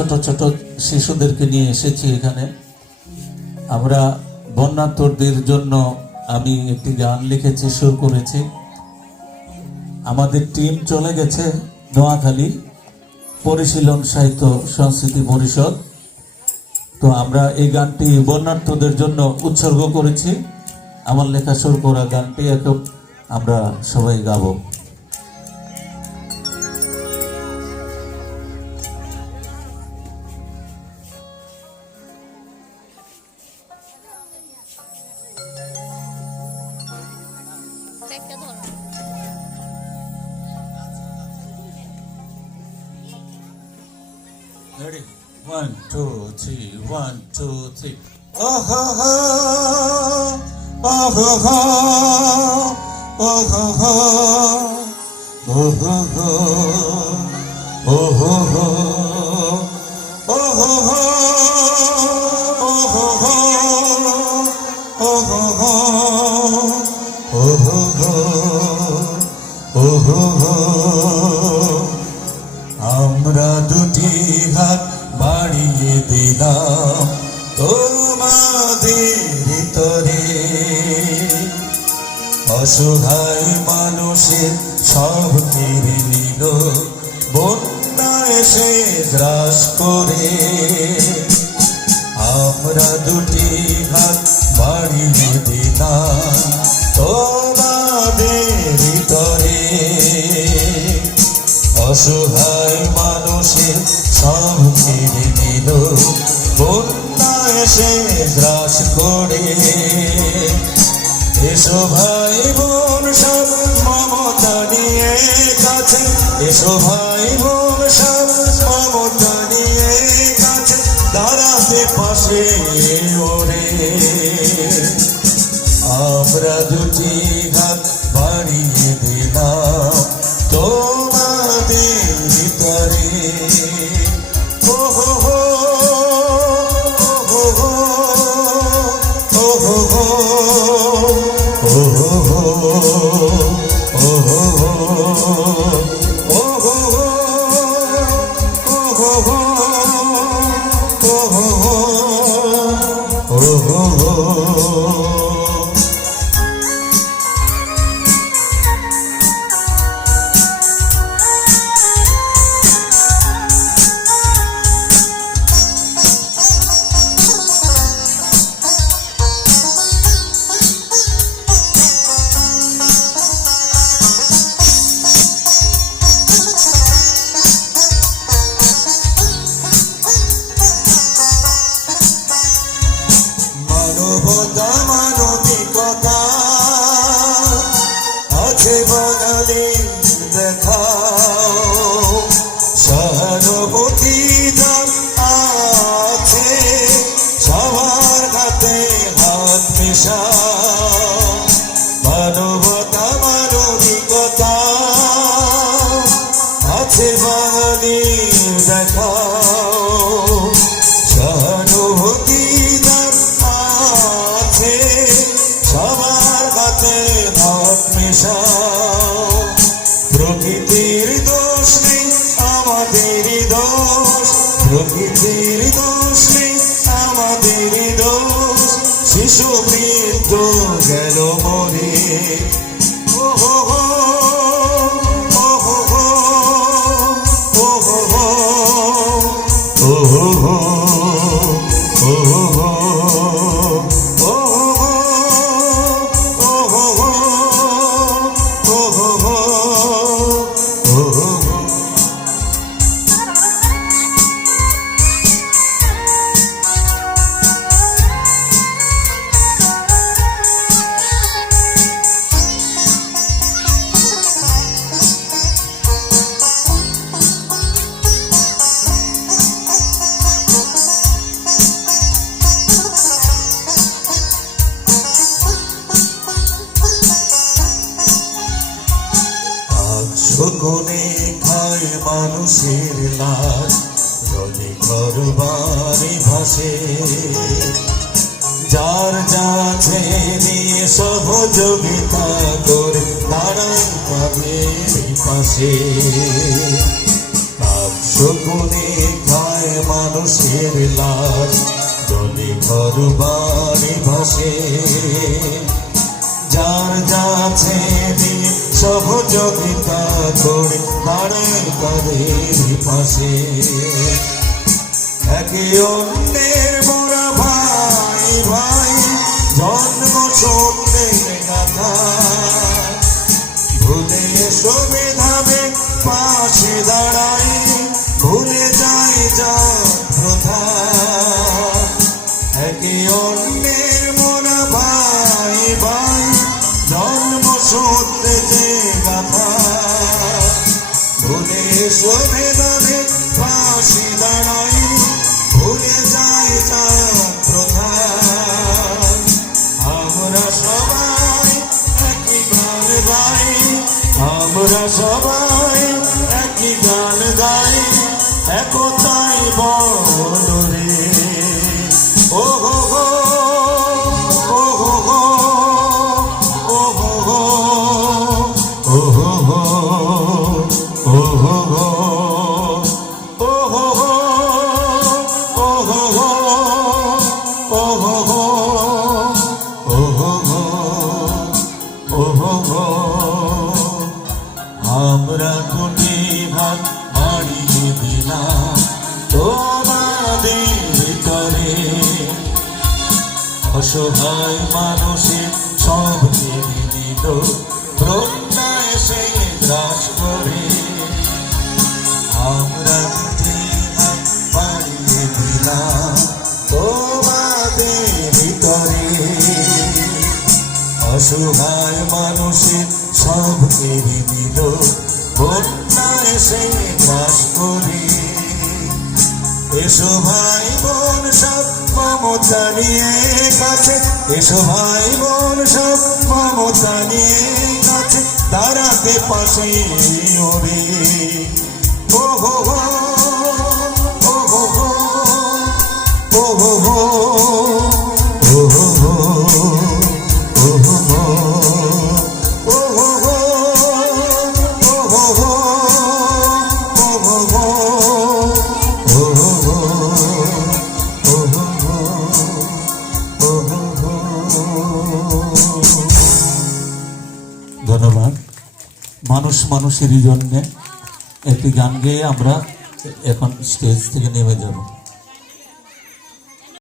ছোট ছোট শিশুদেরকে নিয়ে এসেছি এখানে। আমরা বন্যার্তদের জন্য আমি একটি গান লিখেছি, সুর করেছি। আমাদের টিম চলে গেছে নোয়াখালী পরিশীলন সাহিত্য সংস্কৃতি পরিষদ। তো আমরা এই গানটি বন্যার্তদের জন্য উৎসর্গ করেছি। আমার লেখা সুর করা গানটি এখন আমরা সবাই গাবো। Ready? 1, 2, 3, 1, 2, 3. Oh ho ho, oh ho ho, oh ho ho, oh ho ho, oh ho ho, oh ho ho, oh ho ho, oh ho ho, oh ho ho, oh ho ho. আমরা দুটি হাত বাড়িয়ে দিলাম তোমাদের ভিতরে, অসহায় মানুষের সব কেড়ে নিল বন্যা এসে গ্রাস করে। আমরা দুটি হাত বাড়িয়ে দিলাম তোমাদের ভিতরে, অসহায় মানুষের সব কেড়ে নিল বন্যা এসে গ্রাস করে। এসো ভাই বোন সব মমতা নিয়ে কাছে, এসো ভাই বোন সব মমতা নিয়ে কাছে, দাঁড়াতে পাশে ওরে। আমরা দুটি হাত বাড়িয়ে দিলাম তোমাদের ভিতরে। ও হো হো, ও হো হো, ও হো হো, ও হো হো, ও হো হো, ও হো হো, ও হো হো, ও হো হো, ও হো হো। মানবতা মানবিকতা আছে বাঙালি দেখাও, সহানুভূতিটা আছে সবার হাতে হাত মেশাও। মানবতা মানবিকতা আছে বাঙালি দেখাও, সহানুভূতিটা আছে সবার হাতে হাত মেশাও। প্রকৃতির দোষ নেই আমাদেরই দোষ, প্রকৃতির দোষ নেই আমাদেরই দোষ, শিশু বৃদ্ধ গেল মরে। ও হো হো, ও হো হো, ও হো হো, ও হো হো, ও হো হো, ও হো হো, ও হো হো, ও হো হো, ও হো হো। শকুনে খায় মানুষের লাশ, জলে ঘর বাড়ি ভাসে, যার যাচ্ছে নিয়ে সহযোগিতা করে দাঁড়ায় তাদের পাশে। শকুনে খায় মানুষের লাশ জলে ঘর বাড়ি ভাসে, যার যাচ্ছে দিয়ে সহযোগিতা করে দাঁড়ায় তাদের পাশে। একে অন্যের মোরা ভাই ভাই, জন্ম সত্যের গাথা, ভুলে সুবিধাবে পাশে দাঁড়াই, ভুলে যাই যা প্রথা। একে অন্যের মোরা ভাই ভাই, জন্ম সূত্রে যে গাথা, ভুলে সুবিধাবে পাশে দাঁড়াই, ভুলে যাই যা প্রথা। আমরা সবাই একই গান গাই, আমরা সবাই একই গান গাই, একতাই বদরে। ও হো হো, ও হো হো, ও হো হো, ও হো হো, ও হো হো, ও হো হো, ও হো হো, ও হো হো, ও হো হো, ও হো হো। আমরা কোটি ভাগ বাড়িয়ে দিলাম তোমাদের ভিতরে, অসহায় মানুষের সব কেড়ে নিল বন্যায় সে গ্রাস করে। আমরা কোটি ভাগ বাড়িয়ে দিলাম তোমাদের ভিতরে, অসহায় মানুষের সব কেড়ে নিল বন্যায় সে গ্রাস করে। এসো ভাই বোন সব মমতা নিয়ে কাছে, এসো ভাই বোন সব মমতা নিয়ে কাছে, দাঁড়াতে পাশে ওরে। ও হো হো, ও হো হো, ও হো হো, ও হো হো, ও হো হো, ও হো হো, ও হো হো, ও হো হো, ও হো হো, ও হো হো, ও হো হো। ধন্যবাদ। মানুষ মানুষেরই জন্যে একটি গান গেয়ে আমরা এখন স্টেজ থেকে নেমে যাব।